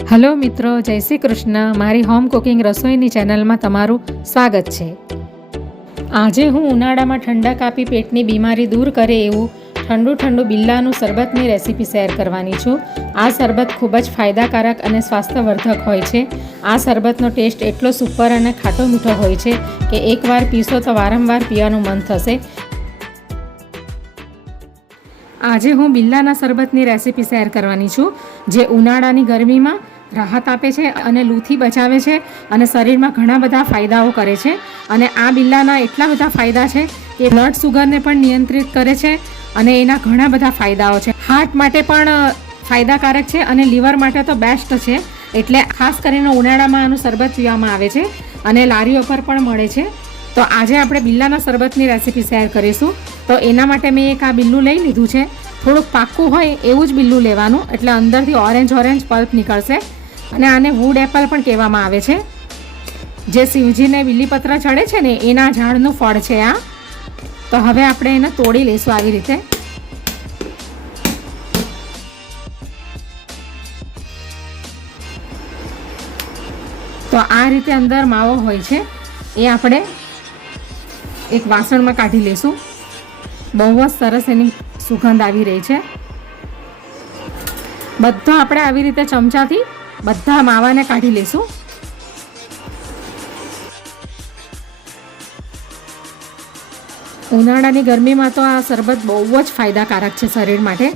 Hello મિત્રો, જય શ્રી કૃષ્ણ. મારી હોમ કુકિંગ રસોઈની ચેનલમાં તમારું સ્વાગત છે. આજે હું ઉનાળામાં ઠંડક આપી પેટની બીમારી દૂર કરે એવું ઠંડુ બિલ્લાનું શરબતની રેસીપી શેર કરવાની છું. આ શરબત ખૂબ જ ફાયદાકારક અને સ્વાસ્થ્યવર્ધક હોય છે. આ શરબતનો ટેસ્ટ એટલો સુપર અને ખાટો મીઠો હોય છે કે એકવાર પીશો તો વારંવાર પીવાનું મન થશે. આજે હું બિલ્લાના શરબતની રેસીપી શેર કરવાની છું, જે ઉનાળાની ગરમીમાં રાહત આપે છે અને લૂથી બચાવે છે અને શરીરમાં ઘણા બધા ફાયદાઓ કરે છે. અને આ બિલ્લાના એટલા બધા ફાયદા છે કે બ્લડ સુગરને પણ નિયંત્રિત કરે છે અને એના ઘણા બધા ફાયદાઓ છે. હાર્ટ માટે પણ ફાયદાકારક છે અને લીવર માટે તો બેસ્ટ છે. એટલે ખાસ કરીને ઉનાળામાં આનું શરબત પીવામાં આવે છે અને લારીઓ પર પણ મળે છે. તો આજે આપણે બિલ્લાના શરબતની રેસીપી શેર કરીશું. તો એના માટે મેં એક આ બિલ્લું લઈ લીધું છે. થોડુંક પાક્કું હોય એવું જ બિલ્લું લેવાનું, એટલે અંદરથી ઓરેન્જ પલ્પ નીકળશે. અને આને વુડ એપલ પણ કહેવામાં આવે છે. જે શિવજીને બીલીપત્ર ચડે છે ને એના ઝાડનું ફળ છે આ. તો હવે આપણે એને તોડી લઈશું આવી રીતે. તો આ રીતે અંદર માવો હોય છે એ આપણે એક વાસણમાં કાઢી લઈશું. બહુ જ સરસ એની સુગંધ આવી રહી છે. બધો આપણે આવી રીતે ચમચાથી બધા માવાને કાઢી લઈશું. ઉનાળાની ગરમીમાં તો આ શરબત બહુ જ ફાયદાકારક છે શરીર માટે.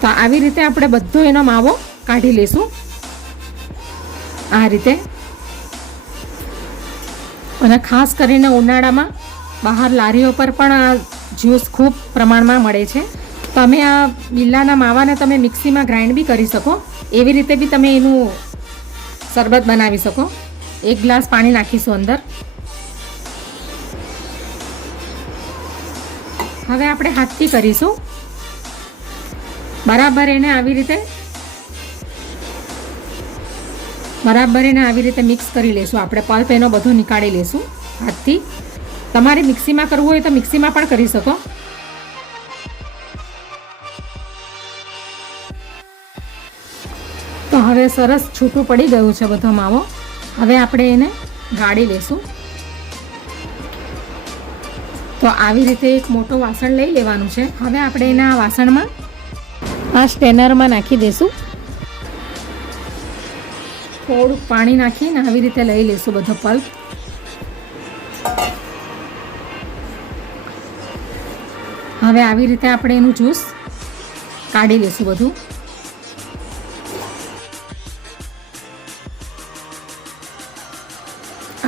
તો આવી રીતે આપણે બધો એનો માવો કાઢી લઈશું આ રીતે. અને ખાસ કરીને ઉનાળામાં બહાર લારીઓ પર પણ આ જ્યુસ ખૂબ પ્રમાણમાં મળે છે. તમે આ બિલ્લાના માવાને તમે મિક્સીમાં ગ્રાઇન્ડ બી કરી શકો. એવી રીતે બી તમે એનું શરબત બનાવી શકો. 1 ગ્લાસ પાણી નાખીશું અંદર. હવે આપણે હાથથી કરીશું. બરાબર એને આવી રીતે મિક્સ કરી લઈશું. આપણે પલ્પ એનો બધો નીકાળી લઈશું હાથથી. તમારે મિક્સીમાં કરવું હોય તો મિક્સીમાં પણ કરી શકો. તો હવે સરસ છૂટું પડી ગયું છે બધો માવો. હવે આપણે એને ગાળી લઈશું. તો આવી રીતે એક મોટો વાસણ લઈ લેવાનું છે. હવે આપણે એને આ વાસણમાં આ સ્ટેનરમાં નાખી દઈશું. થોડુંક પાણી નાખીને આવી રીતે લઈ લઈશું બધો પલ્પ. હવે આવી રીતે આપણે એનું જ્યુસ કાઢી લઈશું બધું.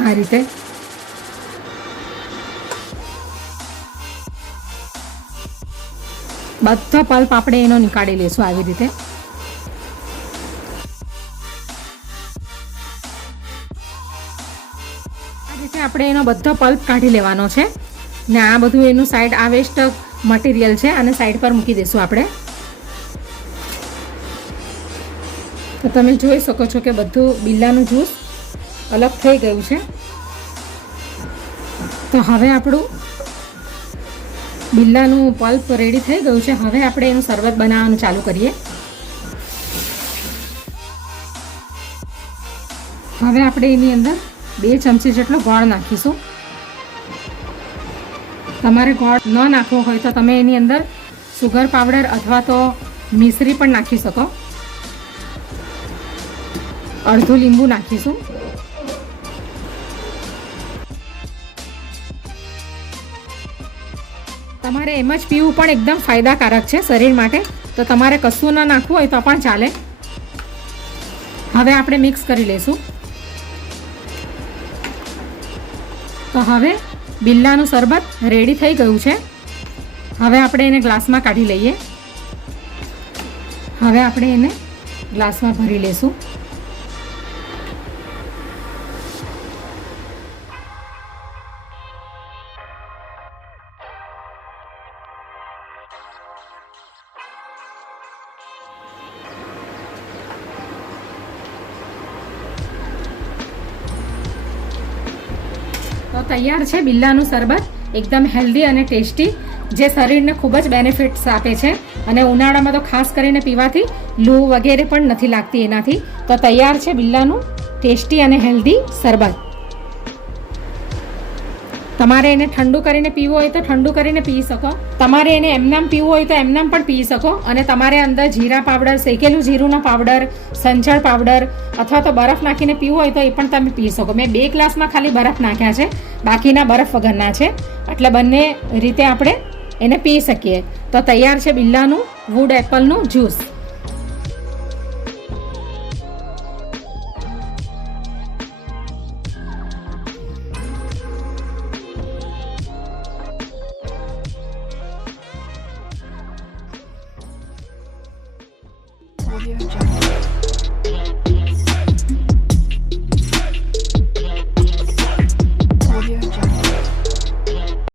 આ રીતે બધો પલ્પ આપણે એનો નીકાળી લઈશું આવી રીતે. આ રીતે આપણે એનો બધો પલ્પ કાઢી લેવાનો છે ને આ બધું એનું સાઈડ આ વેસ્ટ મટીરિયલ છે અને સાઈડ પર મૂકી દઈશું આપણે. તો તમે જોઈ શકો છો કે બધું બિલ્લાનું જ્યુસ અલગ થઈ ગયું છે. તો હવે આપણું બિલ્લાનું પલ્પ રેડી થઈ ગયું છે. હવે આપણે એનું શરબત બનાવવાનું ચાલુ કરીએ. હવે આપણે એની અંદર 2 ચમચી જેટલો ગોળ નાખીશું. તમારે ગોળ ન નાખવો હોય તો તમે એની અંદર સુગર પાવડર અથવા તો મિશ્રી પણ નાખી શકો. અડધું લીંબુ નાખીશું. તમારે એમ જ પીવું પણ એકદમ ફાયદાકારક છે શરીર માટે. તો તમારે કશું ન નાખવું હોય તો પણ ચાલે. હવે આપણે મિક્સ કરી લઈશું. તો હવે બિલ્લાનું શરબત રેડી થઈ ગયું છે. હવે આપણે એને ગ્લાસમાં કાઢી લઈએ. હવે આપણે એને ગ્લાસમાં ભરી લઈશું. તો તૈયાર છે બિલ્લાનું શરબત. એકદમ હેલ્ધી અને ટેસ્ટી. જે શરીરને ખૂબ જ બેનિફિટ્સ આપે છે અને ઉનાળામાં તો ખાસ કરીને પીવાથી લૂ વગેરે પણ નથી લાગતી એનાથી. તો તૈયાર છે બિલ્લાનું ટેસ્ટી અને હેલ્ધી શરબત. તમારે એને ઠંડુ કરીને પીવું હોય તો ઠંડુ કરીને પી શકો, તમારે એને એમનામ પીવું હોય તો એમનામ પણ પી શકો, અને તમારે અંદર જીરા પાવડર, શેકેલું જીરુંનો પાવડર, સંચળ પાવડર અથવા તો બરફ નાખીને પીવું હોય તો એ પણ તમે પી શકો. મેં 2 ગ્લાસમાં ખાલી બરફ નાખ્યા છે, બાકીના બરફ વગરના છે, એટલે બંને રીતે આપણે એને પી શકીએ. તો તૈયાર છે બિલ્લાનું વુડ એપલનું જ્યુસ. Audio Jungle.